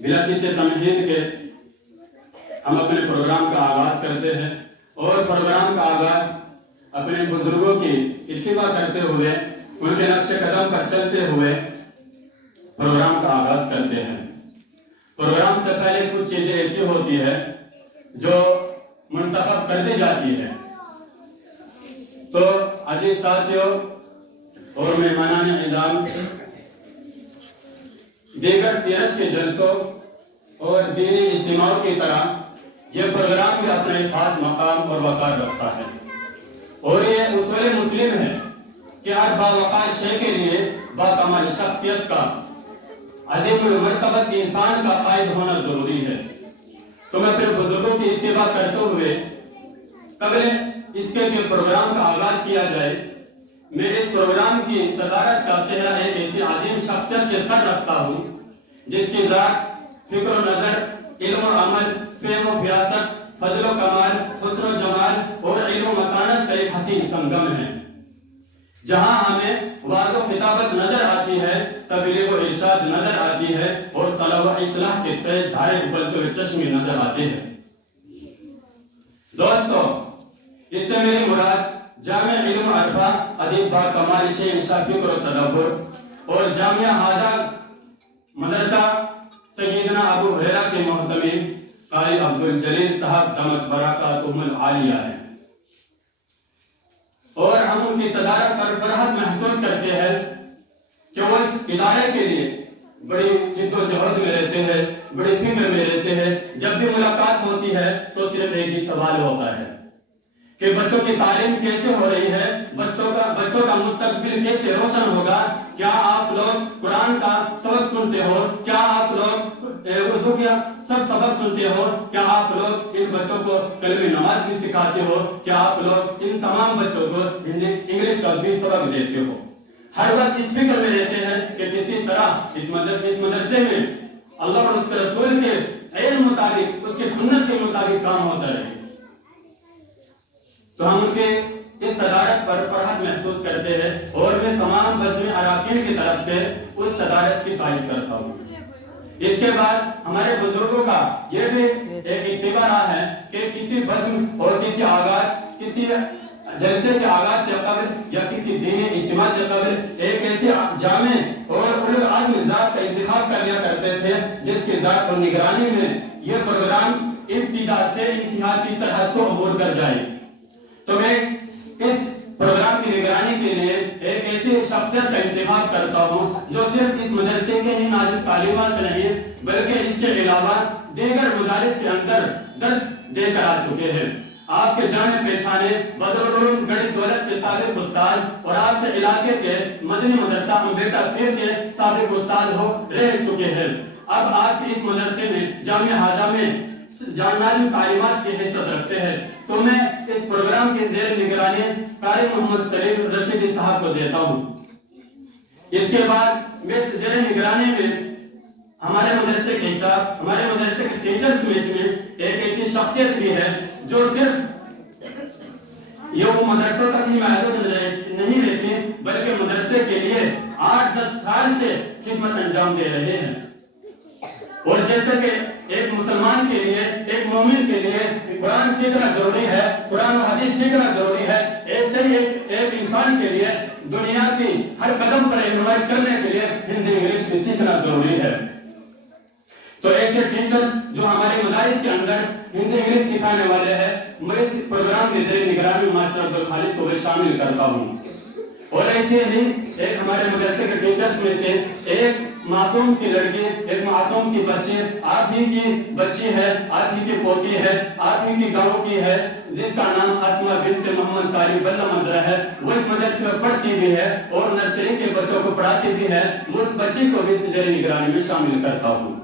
بلا کسی تمہید کے ہم اپنے پروگرام کا آغاز کرتے ہیں اور پروگرام کا آغاز اپنے بزرگوں کی اتباع کرتے ہوئے ان کے نقش قدم پر چلتے ہوئے پروگرام کا آغاز کرتے ہیں۔ پروگرام سے پہلے کچھ چیزیں ایسی ہوتی ہے جو منتخب کر دی جاتی ہے۔ تو عزیز ساتھیوں اور مہمانان اعزام، دیگر سیرت کے جلسوں اور دینی اجتماعوں کی طرح یہ پروگرام بھی اپنا ایک خاص مقام اور وقار رکھتا ہے، اور یہ اصول مسلم ہے کہ ہر باوقار شے کے لیے باکمال شخصیت کا عظیم المرتبت انسان کا قائد ہونا ضروری ہے۔ تو میں اپنے بزرگوں کی اتباع کرتے ہوئے قبل اس کے پروگرام کا آغاز کیا جائے، میں اس پروگرام کی صدارت کا صحرا ایک ایسی عظیم شخصیت سے سر رکھتا ہوں جس کی ذات فکر و نظر، علم و عمل، فہم و فراست، فضل و کمال، حسن و جمال اور علم و متانت کا ایک حسین سنگم ہے۔ جہاں ہمیں وعظ و خطابت نظر آتی ہے، تبلیغ و ارشاد نظر آتی ہے اور صلاح و اصلاح کے تیز دھارے ابلتے ہوئے چشمے نظر آتے ہیں۔ دوستو، اس سے میری مراد جامع علم عرفہ ادیب با کمال شہنشاہ فکر و تدبر اور جامعہ ہادہ مدرسہ سیدنا ابو ہریرہ کے محتمل قاری عبدالجلیل صاحب دامت برکاتہم العالیہ ہے، اور ہم ان کی صدارت پر فرحت محسوس کرتے ہیں کہ وہ اس ادارے کے لیے بڑی جد و جہد میں رہتے ہیں، بڑی فکر میں رہتے ہیں۔ جب بھی ملاقات ہوتی ہے تو صرف ایک ہی سوال ہوتا ہے کہ بچوں کی تعلیم کیسے ہو رہی ہے، بچوں کا مستقبل کیسے روشن ہوگا، کیا آپ لوگ قرآن کا سبق سنتے ہو، کیا آپ لوگ اردو کا سبق سنتے ہو، کیا آپ لوگ ان بچوں کو کلمہ نماز بھی سکھاتے ہو، کیا آپ لوگ ان تمام بچوں کو ہندی انگلش کا بھی سبق دیتے ہو۔ ہر وقت اس فکر میں رہتے ہیں کہ کسی طرح اس مدرسے میں اللہ اور اس کے رسول کے علم مطابق، اس کے سنت کے مطابق کام ہوتا رہے۔ تو ہم ان کے اس صدارت پر فرحت محسوس کرتے ہیں، اور میں تمام بزم اراکین کی طرف سے اس صدارت کی تعریف کرتا ہوں۔ اس کے بعد ہمارے بزرگوں کا یہ بھی ایک اتباع رہا ہے کہ کسی بزم اور کسی آغاز، کسی جلسے کے آغاز سے قبل یا کسی دینی اجتماع سے قبل ایک ایسی جامع اور اولو العزم ذات کا انتخاب کر لیا کرتے تھے جس کی ذات اور نگرانی میں یہ پروگرام ابتدا سے انتہا کی سرحد کو عبور کر جائے۔ تو میں اس پروگرام کی نگرانی کے لیے ایک ایسی شخصیت کا انتخاب کرتا ہوں جو صرف اس مدرسے کے ہی نازل تعلیمات نہیں بلکہ اس کے علاوہ دیگر مدارس کے اندر درس دے کر آ چکے ہیں۔ آپ کے جانے پہچانے بدر العلوم گڑھ دولت کے سابق استاد اور آپ کے علاقے کے مدنی مدرسہ امبیڈکر پیر کے سابق استاد رہ چکے ہیں۔ اب آپ اس مدرسے میں جامعہ ہادہ میں جامعہ تعلیمات کی حیثیت رکھتے ہیں۔ تو میں اس پروگرام کے زیر نگرانی قاری محمد سلیم رشیدی صاحب کو دیتا ہوں۔ اس کے بعد میں زیر نگرانی میں ہمارے مدرسے کے اسٹاف، ہمارے مدرسے کے ٹیچرز میں ایک ایسی شخصیت بھی ہے جو صرف یہ وہ مدرسوں تک ہی محدود نہیں رہتی بلکہ مدرسے کے لیے 8-10 سال سے خدمت انجام دے رہے ہیں۔ اور جیسے کہ ایک مسلمان کے لیے، ایک مومن کے لیے قرآن سیکھنا ضروری ہے، قرآن و حدیث سیکھنا ضروری ہے، ایسے ہی ایک انسان کے لیے دنیا کی ہر قدم پر رہنمائی کرنے کے لیے ہندی انگلش بھی سیکھنا ضروری ہے۔ تو ایسے ٹیچرز جو ہمارے مدارس کے اندر ہندی انگلش سکھانے والے ہیں، میں اس پروگرام کے زیر نگرانی ماسٹر عبدالخالق کو بھی شامل کرتا ہوں۔ اور ایسے ہی ایک ہمارے مدرسے کے ٹیچرز میں سے ایک معصوم سی لڑکی، ایک معصوم سی بچی، آپ ہی کی بچی ہے، آپ ہی کی پوتی ہے، آپ ہی کی گاؤں کی ہے، جس کا نام اسما بنت محمد قاری بلہ مزرہ ہے۔ وہ اس مدرسے میں پڑھتی بھی ہے اور نرسری کے بچوں کو پڑھاتی بھی ہے۔ میں اس بچی کو بھی اس زیر نگرانی میں شامل کرتا ہوں۔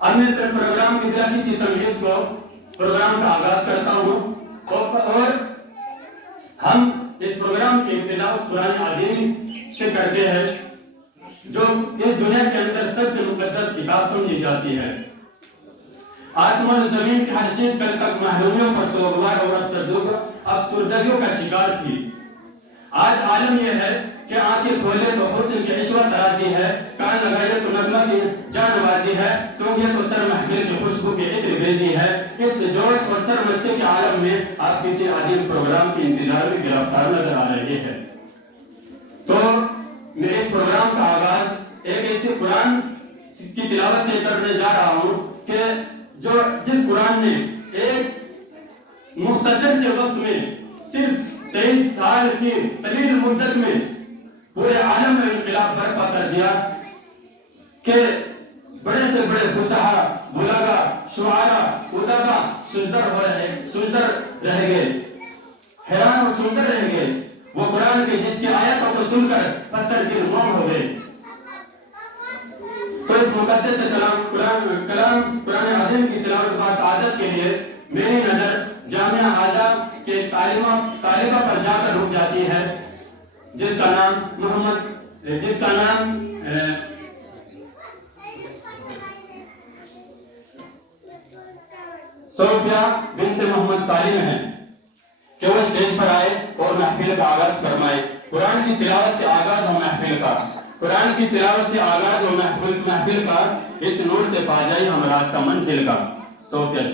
اب میں پروگرام کی بلا کسی تمہید کو پروگرام کا آغاز کرتا ہوں، اور ہم اس پروگرام کی ابتدا اس قرآن عظیم سے کرتے ہیں جو اس دنیا کے اندر سب سے مقدس کتاب سمجھی جاتی ہے۔ آسمان و زمین کی ہر چیز کل تک محرومیوں پر سوگوار اور افسردگیوں کا شکار تھی۔ آج عالم یہ ہے کہ آنکھیں کھولے تو حسن کی عشوہ ترازی ہے، کان لگائے تو نہ کی جان نوازی ہے، سونگیت و سر محفل کی خوشبو کی عطر بیزی ہے۔ اس جوش اور سر مستی کے عالم میں آپ کسی عظیم پروگرام کی انتظار میں گرفتار نظر آ رہے ہیں۔ تو میرے پروگرام کا آغاز ایک ایسے قرآن کی تلاوت سے کرنے جا رہا ہوں کہ جس قرآن نے ایک مختصر سے وقت میں صرف 23 سال کی طویل مدت میں پورے عالم میں انقلاب برپا کر دیا کہ بڑے سے بڑے فصحا، بلاغا، شعراء، ادبا سجدر رہ گئے، حیران اور سندر رہ گئے۔ وہ قرآن کے جس کی آیتوں کو سن کر پتھر دل موم ہو گئے۔ تو اس مقدس قرآن عظیم کی تلاوت با سعادت کے لیے میری نظر جامعہ آداب کے طالبہ پر جا کر رک جاتی ہے، جس کا نام صوفیہ بنت محمد سالم ہے کہ وہ اسٹیج پر آئے اور محفل کا آغاز فرمائے۔ قرآن کی تلاوت سے آغاز ہو محفل کا، قرآن کی تلاوت سے آغاز ہو محفل کا، اس نور سے پا جائے ہم راستہ منزل کا۔ صوفیہ